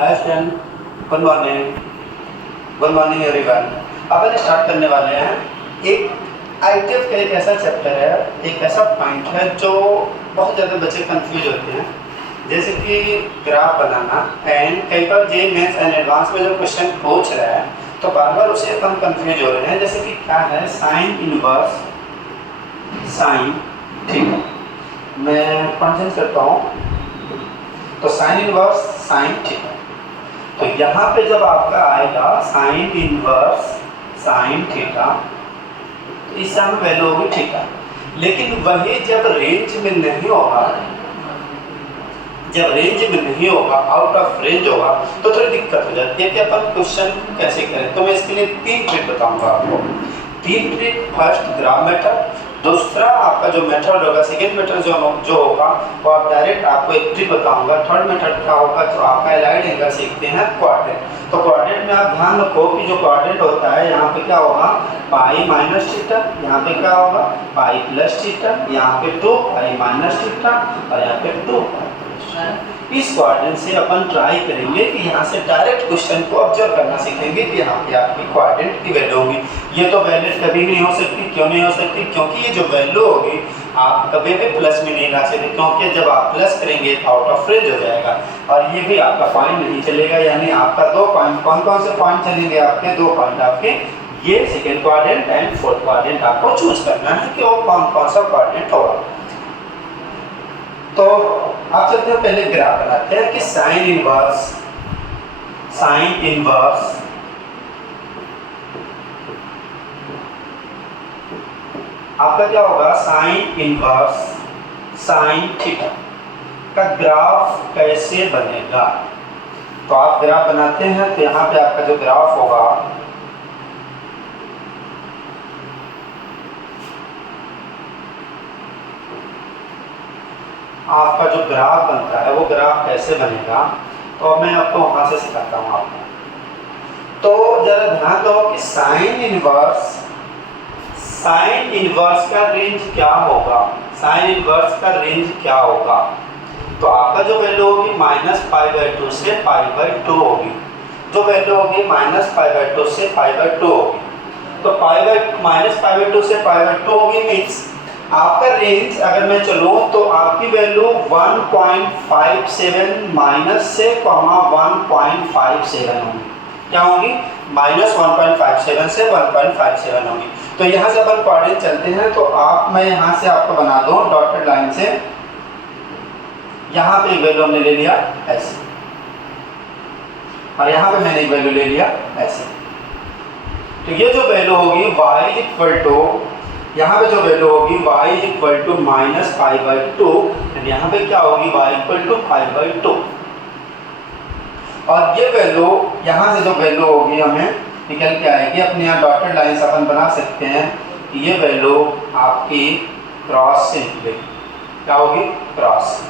हाय student, good morning. Good morning everyone. अपन start करने वाले हैं एक आईटीएफ का एक ऐसा चैप्टर है, एक ऐसा पॉइंट है जो बहुत ज़्यादा बच्चे कंफ्यूज होते हैं, जैसे कि ग्राफ बनाना। एंड कई बार जे मेंस एंड एडवांस में जो क्वेश्चन पूछ रहा है तो बार बार उसे अपन कंफ्यूज हो रहे हैं। जैसे कि क्या है साइन इनवर्स साइन, ठीक है, मैं कॉन्सेंट्रेट करता हूँ। तो साइन इनवर्स साइन थीटा, तो यहाँ पे जब आपका आएगा साइन इनवर्स साइन थीटा, तो इस समय वैल्यू होगी थीटा। लेकिन वही जब रेंज में नहीं होगा, जब रेंज में नहीं होगा, आउट ऑफ रेंज होगा, तो थोड़ी दिक्कत हो जाती है कि अपन क्वेश्चन कैसे करें। तो मैं इसके लिए 3 ट्रिक बताऊंगा आपको। 3 ट्रिक, फर्स्ट ग्राफ मेथड, दूसरा आपका जो मेथड होगा सेकेंड मेथड जो होगा वो आप डायरेक्ट आपको एक ट्रिक बताऊंगा। थर्ड मेथड क्या होगा, जो आपका एलाइड एंगल सीखते हैं क्वाड्रेंट। तो क्वाड्रेंट में आप ध्यान रखो कि जो क्वाड्रेंट होता है यहाँ पे क्या होगा पाई माइनस थीटा, यहाँ पे क्या होगा पाई प्लस थीटा, यहाँ पे 2 पाई माइनस थीटा और यहाँ पे 2 पाई। इस क्वाड्रेंट से अपन ट्राई करेंगे कि यहाँ से डायरेक्ट क्वेश्चन को ऑब्जर्व करना सीखेंगे कि यहाँ पे आपकी क्वाड्रेंट की वैल्यू होगी। ये तो वैल्यू कभी नहीं हो सकती। क्यों नहीं हो सकती? क्योंकि ये जो वैल्यू होगी आप कभी भी प्लस में नहीं ला सकते, क्योंकि जब आप प्लस करेंगे आउट ऑफ रेंज हो जाएगा और ये भी आपका पॉइंट नहीं चलेगा। यानी आपका 2 पॉइंट, कौन कौन से पॉइंट चलेंगे आपके? 2 पॉइंट आपके, ये second quadrant and fourth quadrant आपको चूज करना है कि वो कौन कौन सा क्वाड्रेंट होगा। तो आप चलते हैं पहले ग्राफ बनाते हैं कि साइन इनवर्स आपका क्या होगा साइन इनवर्स साइन थीटा का ग्राफ कैसे बनेगा। तो आप ग्राफ बनाते हैं तो यहाँ पे आपका जो ग्राफ होगा आपका जो ग्राफ बनता है वो ग्राफ कैसे बनेगा, तो मैं आपको वहां से सिखाता हूँ आपको। तो जरा ध्यान दो कि साइन इनवर्स का रेंज क्या होगा। साइन इनवर्स का रेंज क्या होगा? तो आपका जो वैल्यू होगी -π/2 से π/2 होगी। जो वैल्यू होगी -π/2 से π/2 होगी। तो -π/2 से π/2 होगी मीन्स आपका रेंज अगर मैं चलूँ तो आपकी वैल्यू 1.57 माइनस से 1.57 होगी। क्या होगी? -1.57 से 1.57 होगी। तो यहाँ से अपन क्वाड्रेंट चलते हैं। तो मैं यहाँ से आपको बना दूँ डॉटेड लाइन से। यहाँ पे एक वैल्यू हमने ले लिया ऐसे और यहाँ पे मैंने एक वैल्यू ले लिया ऐसे। तो ये जो वैल्यू होगी y इक्वल टू, यहाँ पे जो वैल्यू होगी y इक्वल टू -π/2 एंड यहाँ पे क्या होगी y इक्वल टू π/2। और ये वैल्यू यहाँ से जो वैल्यू होगी हमें निकल के आएगी। अपने यहाँ डॉटेड लाइन से अपन बना सकते हैं कि ये वैल्यू आपकी क्रॉस से निकलेगी। क्या होगी? क्रॉस।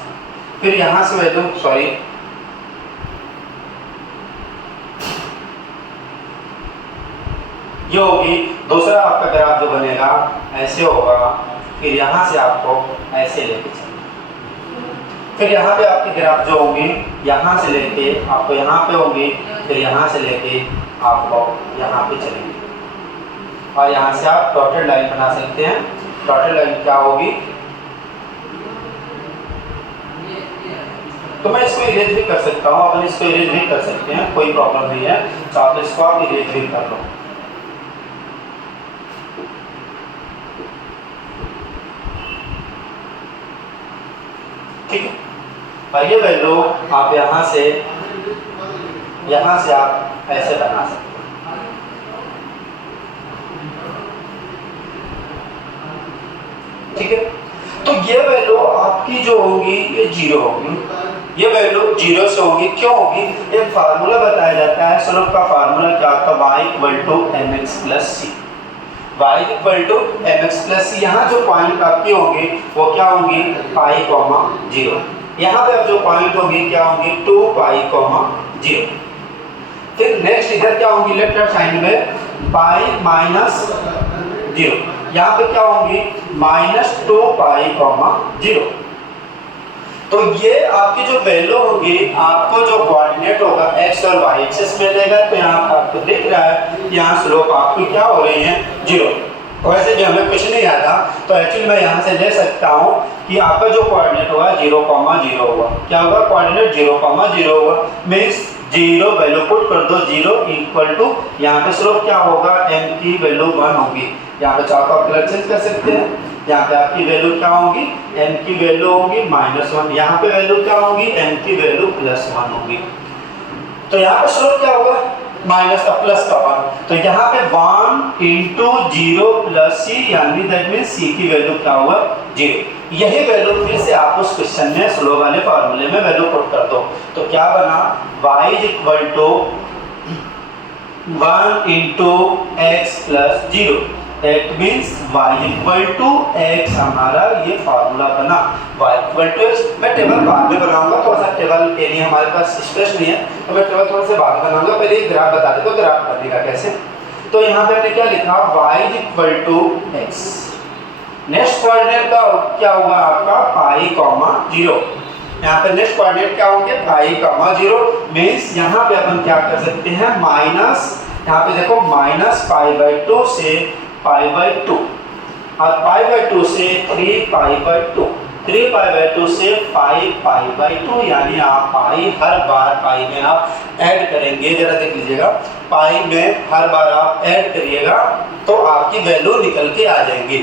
फिर यहाँ से वैल्यू ये होगी। दूसरा आपका ग्राफ जो बनेगा ऐसे होगा, फिर यहाँ से आपको ऐसे लेके चलना। फिर यहाँ पे आपकी ग्राफ जो होंगी यहाँ से लेके आपको यहाँ पे होंगी, फिर यहाँ से लेके आपको यहाँ पे चलेंगे और यहाँ से आप डॉटेड लाइन बना सकते हैं। डॉटेड लाइन क्या होगी? तो मैं इसको इरेज भी कर सकता हूँ, अपन इसको इरेज भी कर सकते हैं, कोई प्रॉब्लम नहीं है। तो इसको आप इरेज भी कर लो। ठीक है। और ये वैल्यू आप यहाँ से आप ऐसे बना सकते हैं। ठीक है। तो ये वैल्यू आपकी जो होगी ये 0 होगी। ये वैल्यू 0 से होगी। क्यों होगी? एक फार्मूला बताया जाता है। स्लोप का फार्मूला क्या होता है? y equal to mx plus C. y equal to mx plus C. यहाँ जो पॉइंट आपकी होंगी वो क्या होंगी? π, 0। यहाँ पे अब जो पॉइंट होंगी क्या होंगी? 2π, 0। फिर नेक्स्ट इधर क्या होंगी? लेफ्ट हैंड साइड में π माइनस 0। यहाँ पे क्या होंगी? -2π, 0। तो ये आपकी जो वैल्यू होगी, आपको जो कोऑर्डिनेट होगा एक्स और वाई एक्सिस में लेगा, तो यहाँ आपको दिख रहा है यहाँ स्लोप आपकी क्या हो रही है, 0। वैसे भी हमें कुछ नहीं आता, तो एक्चुअली मैं यहाँ से ले सकता हूँ कि आपका जो कोऑर्डिनेट होगा 0,0 होगा। क्या होगा, कोऑर्डिनेट 0,0 होगा। मीन्स 0 वैल्यू पुट कर दो, 0 इक्वल टू यहाँ पे स्लोप क्या होगा, m की वैल्यू 1 होगी। यहाँ पे चाहो तो आप कलर चेंज कर सकते हैं। यहाँ पे आपकी वैल्यू क्या होगी, m की वैल्यू होगी -1। यहाँ पे वैल्यू क्या होगी, m की वैल्यू +1 होगी। तो यहाँ पे स्लोप क्या होगा, माइनस का प्लस का 1। तो यहाँ पे 1 इंटू 0 प्लस c, यानी दैट मीन c की वैल्यू क्या होगा, 0। यही वैल्यू फिर से आप उस क्वेश्चन में स्लोप वाले फॉर्मूले में वैल्यू पुट कर दो। तो क्या बना, y equal to 1 into x plus 0। That means y equal to x, हमारा ये फार्मूला बना y इक्वल टू एक्स। मैं टेबल बाद में बनाऊंगा, थोड़ा सा टेबल के लिए हमारे पास स्पेस नहीं है, तो मैं टेबल थोड़ा सा बाद में बनाऊंगा। पहले एक ग्राफ बता देता हूँ, ग्राफ बनेगा कैसे। तो यहाँ पे हमने क्या लिखा, y equal to x. Next coordinate का क्या होगा आपका, पाई कॉमा 0। यहाँ पे नेक्स्ट कोऑर्डिनेट क्या होंगे, पाई कॉमा 0। मीन्स यहाँ पे अपन क्या कर सकते हैं, माइनस, यहाँ पे देखो -π/2 से π/2, और π/2 से 3π/2, 3π/2 से 5π/2, यानी आप पाई हर बार पाई में आप ऐड करेंगे, जरा देख लीजिएगा, पाई में हर बार आप ऐड करिएगा तो आपकी वैल्यू निकल के आ जाएंगी।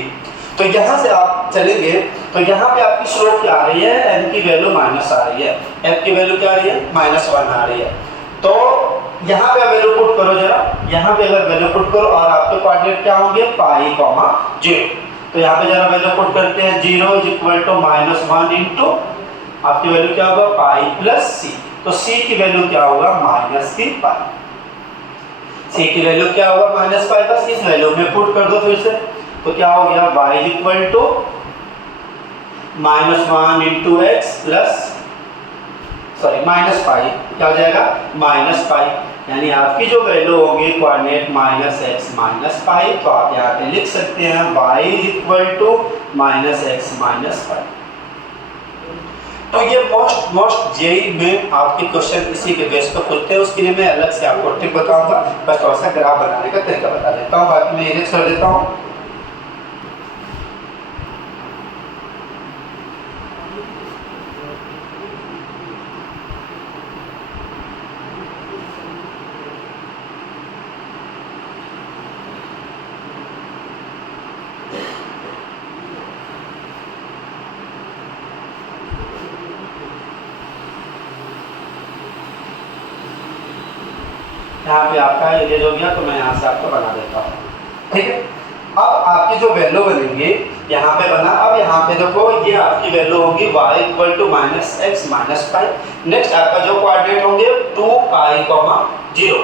तो यहाँ से आप चलेंगे तो यहाँ पे आपकी स्लोप क्या आ रही है, m की वैल्यू माइनस आ रही है, f की वैल्यू क्या आ रही है, -1 आ रही है। तो यहाँ पे वैल्यू पुट करो जरा, यहाँ पे अगर वैल्यू पुट करो और आपके कोऑर्डिनेट क्या होंगे, पाई कॉमा 0। तो यहाँ पे जरा वैल्यू पुट करते हैं, 0 इक्वल टू -1 इंटू आपकी वैल्यू क्या होगा, पाई प्लस c। तो c की वैल्यू क्या होगा, -π। c की वैल्यू क्या होगा, -π, बस इस वैल्यू में पुट कर दो फिर से। तो क्या हो गया, y equal to -1 into x plus -π, क्या हो जाएगा, -π। यानी आपकी जो वैल्यू होगी कोऑर्डिनेट -x -π, तो आप यहाँ पे लिख सकते हैं y इक्वल टू -x -π। तो ये मोस्ट जेई में आपके क्वेश्चन इसी के बेस पर पूछते हैं। उसके लिए मैं अलग से आपको टिप बताऊंगा, बस थोड़ा सा ग्राफ बनाने का तरीका बता देता हूँ, बाकी मैं इरेज कर देता हूँ। यहाँ पे आपका इरेज हो गया, तो मैं यहाँ से आपको बना देता हूँ, ठीक है। अब आपकी जो वैल्यू बनेगी, यहाँ पे बना, अब यहाँ पे देखो ये आपकी वैल्यू होगी y equal to -x -π। Next आपका जो कोऑर्डिनेट होंगे 2π, 0।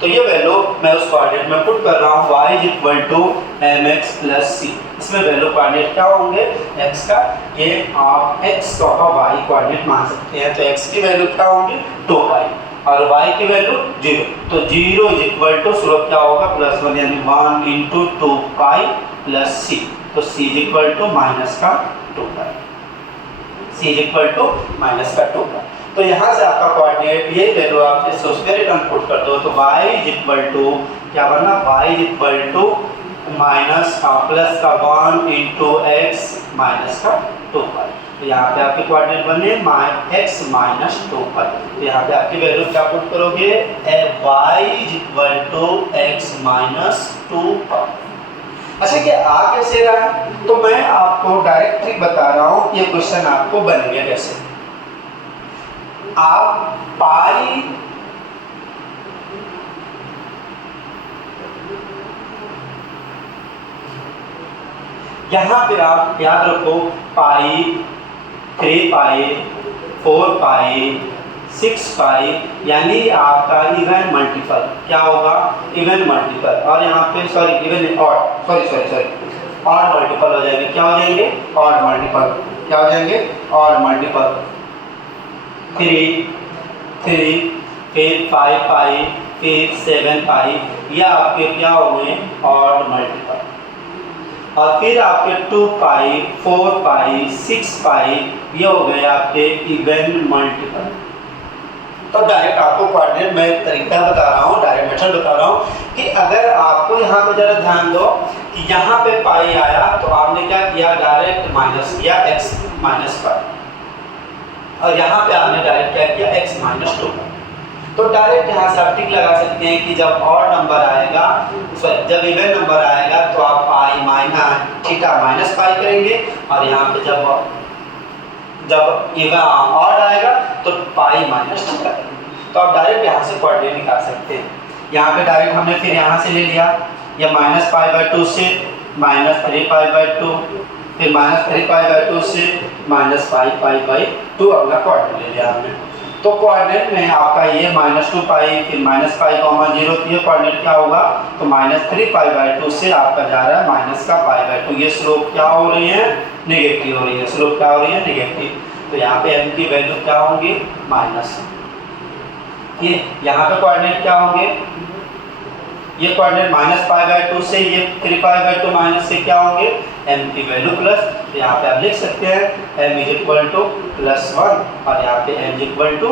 तो ये वैल्यू मैं उस कोऑर्डिनेट में पुट कर रहा हूँ, y equal to mx plus c। इसमें वैल्यू कोऑर्डिनेट क्या होंगे, x का, ये आप x का y कोऑर्डिनेट मान सकते हैं। तो x की वैल्यू क्या होंगी, 2π, और y की वैल्यू 0। तो 0 इज इक्वल टू स्लोप क्या होगा, +1, यानी 1 इंटू 2π प्लस c। तो c is equal to -2π, c is equal to -2π। तो यहाँ से आपका कोऑर्डिनेट ये वैल्यू आप इसको उसमें रिटर्न पुट कर दो, तो y इज इक्वल टू क्या बना, y is equal to +1 into x -2π। तो यहाँ पे आपके कोऑर्डिनेट बने x -2π। तो यहाँ पे आपकी वैल्यू क्या पुट करोगे, y is equal to x -2π। अच्छा, कि आ कैसे रहा है, तो मैं आपको डायरेक्ट ट्रिक बता रहा हूँ, ये क्वेश्चन आपको बनेंगे कैसे। आप पाई यहाँ पे आप याद रखो, पाई 3π 4π 6π, यानी आपका इवन मल्टीपल क्या होगा, इवन मल्टीपल। और यहाँ पे sorry even odd odd multiple हो जाएंगे, क्या हो जाएंगे, ऑड मल्टीपल, क्या हो जाएंगे, ऑड मल्टीपल। 3 फिर 5π फिर 7π, ये आपके क्या होंगे, ऑड मल्टीपल। और फिर आपके 2 पाई, 4 पाई, 6 पाई, ये हो गए आपके इवन मल्टीपल। तो डायरेक्ट आपको कोऑर्डिनेट मैं तरीका बता रहा हूँ, डायरेक्ट मेथड बता रहा हूँ कि अगर आपको यहाँ पे जरा ध्यान दो कि यहाँ पे पाई आया तो आपने क्या किया, डायरेक्ट माइनस किया x माइनस पाई, और यहाँ पे आपने डायरेक्ट क्या किया, x माइनस 2। तो डायरेक्ट यहाँ से आप टिक लगा सकते हैं कि जब ऑड नंबर आएगा, सॉरी जब इवन नंबर आएगा तो आप pi minus theta minus pi करेंगे, और यहाँ पे जब इवन ऑड आएगा तो पाई माइनस थीटा करेंगे। तो आप डायरेक्ट यहाँ से कोऑर्डिनेट निकाल सकते हैं। यहाँ पे डायरेक्ट हमने फिर यहाँ से ले लिया, या माइनस पाई बाई 2 से माइनस 3 पाई बाई 2, फिर माइनस 3 पाई बाई 2 से माइनस 5 पाई बाई 2 अपना कोऑर्डिनेट ले लिया हमने। तो कोऑर्डिनेट में आपका ये माइनस 2 पाई, फिर माइनस पाई कॉमा 0, तो ये कोऑर्डिनेट क्या होगा, तो माइनस 3 पाई बाई 2 से आपका जा रहा है माइनस का पाई बाई 2। ये स्लोप क्या हो रही है, नेगेटिव हो रही है, स्लोप क्या हो रही है, नेगेटिव। तो यहाँ पे m की वैल्यू क्या होंगी, माइनस। ये यहाँ पे कोऑर्डिनेट क्या होंगे, ये कोऑर्डिनेट माइनस पाई बाई 2 से ये 3 पाई बाई 2 माइनस से क्या होंगे, m की वैल्यू प्लस। तो यहाँ पे आप लिख सकते हैं m इज इक्वल टू +1 और यहाँ पे m is equal to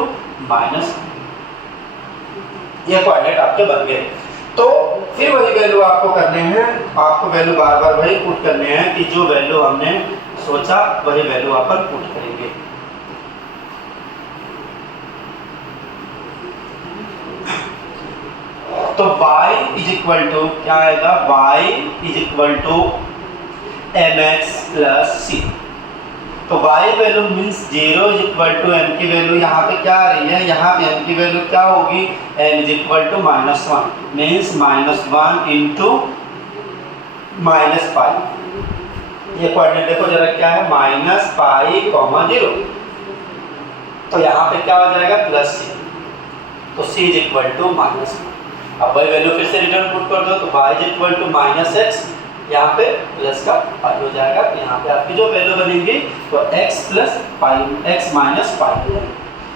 minus. ये कोऑर्डिनेट आपके बन गए। तो फिर वही वैल्यू आपको करने हैं, आपको वैल्यू बार बार वही पुट करने हैं कि जो वैल्यू हमने सोचा वही वैल्यू अपन पुट करेंगे। तो y इज इक्वल टू क्या आएगा, y is equal to mx plus c। तो y value means 0 is equal to m की वैल्यू यहाँ पे क्या आ रही है, यहाँ पे m की वैल्यू क्या होगी, m is equal to -1 means -1 into minus pi. ये कोऑर्डिनेट देखो जरा क्या है, माइनस पाई कॉमा 0। तो यहाँ पे क्या हो जाएगा, प्लस c। तो c इज इक्वल टू -1। अब वही वैल्यू फिर से रिटर्न पुट कर दो, तो y is equal to -x, यहाँ पे प्लस का पाई हो जाएगा। तो यहाँ पे आपकी जो वैल्यू बनेगी तो x plus pi, x minus pi,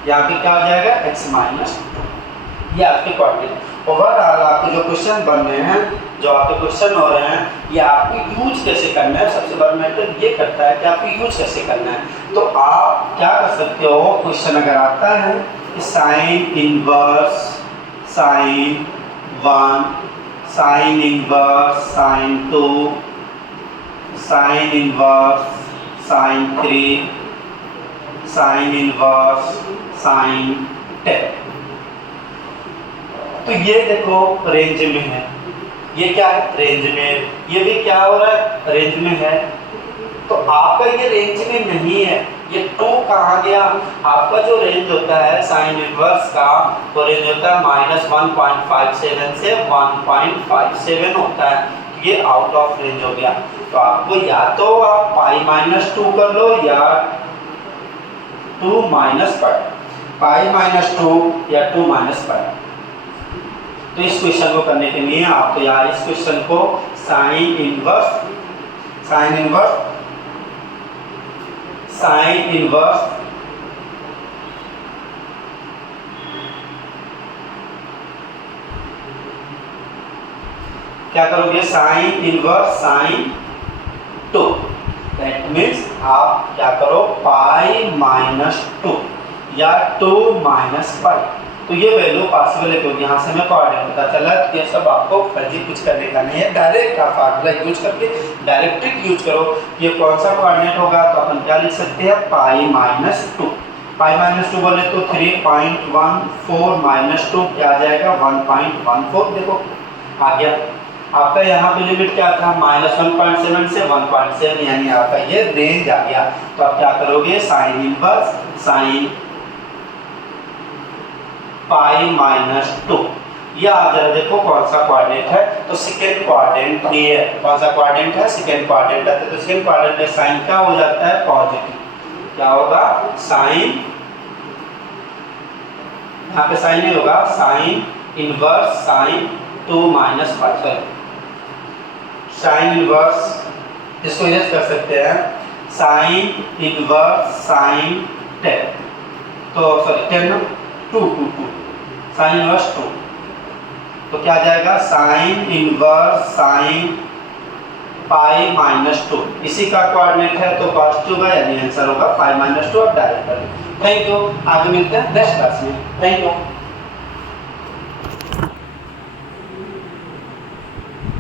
यहाँ पे क्या हो जाएगा, x माइनस 2। ये आपके कोऑर्डिनेट। ओवरऑल आपके जो क्वेश्चन बन रहे हैं, जो आपके क्वेश्चन हो रहे हैं, ये आपको यूज कैसे करना है, सबसे बड़ा मैटर ये करता है कि आपको यूज कैसे करना है। तो आप क्या कर सकते हो, क्वेश्चन अगर आता है कि sine inverse sine 1, sine inverse sine 2, sine inverse sine 3, sine inverse sine 10। तो ये देखो रेंज में है, ये क्या है, रेंज में, ये भी क्या हो रहा है, रेंज में है। तो आपका ये रेंज में नहीं है, ये 2 कहाँ गया, आपका जो रेंज होता है साइन इनवर्स का, वो रेंज होता है -1.57 से 1.57 होता है। ये आउट ऑफ रेंज हो गया। तो आपको या तो आप पाई माइनस 2 कर लो या 2 माइनस पाई माइनस 2 या 2 माइनस पाई। तो इस क्वेश्चन को करने के लिए आप तो यार इस क्वेश्चन को साइन इनवर्स क्या करोगे, sine inverse sine 2। That means आप क्या करो, पाई माइनस 2 या 2 माइनस पाई। तो ये वैल्यू पॉसिबल है क्योंकि यहाँ से हमें कोऑर्डिनेट पता चला। तो ये सब आपको फर्जी कुछ करने का नहीं है, डायरेक्ट आप फार्मूला यूज करके डायरेक्ट ट्रिक यूज करो। ये कौन सा कोऑर्डिनेट होगा, तो अपन क्या लिख सकते हैं, पाई माइनस 2। पाई माइनस 2 बोले तो 3.14 माइनस 2 क्या आ जाएगा, 1.14। देखो आ गया आपका। यहाँ पे लिमिट क्या था, -1.7 से 1.7, यानी आपका ये रेंज आ गया। तो आप क्या करोगे, sine inverse sine pi minus 2। ये आप जरा देखो कौन सा कोऑर्डिनेट है, तो सेकेंड कोऑर्डिनेट ये है। कौन सा कोऑर्डिनेट है, सेकेंड कोऑर्डिनेट है। तो सेकेंड कोऑर्डिनेट में साइन क्या हो जाता है, पॉजिटिव। क्या होगा, साइन, यहाँ पे साइन नहीं होगा, sine inverse sine 2 minus pi, sorry sine inverse, इसको यूज कर सकते हैं साइन इनवर्स साइन 10। तो सॉरी 10 2 साइन इनवर्स 2। तो क्या आ जाएगा, sine inverse sine pi minus 2, इसी का कोऑर्डिनेट है तो cos 2 का यानी आंसर होगा पाई माइनस 2। अब डायरेक्ट करें। थैंक यू, आगे मिलते हैं नेक्स्ट क्लास में। Thank you.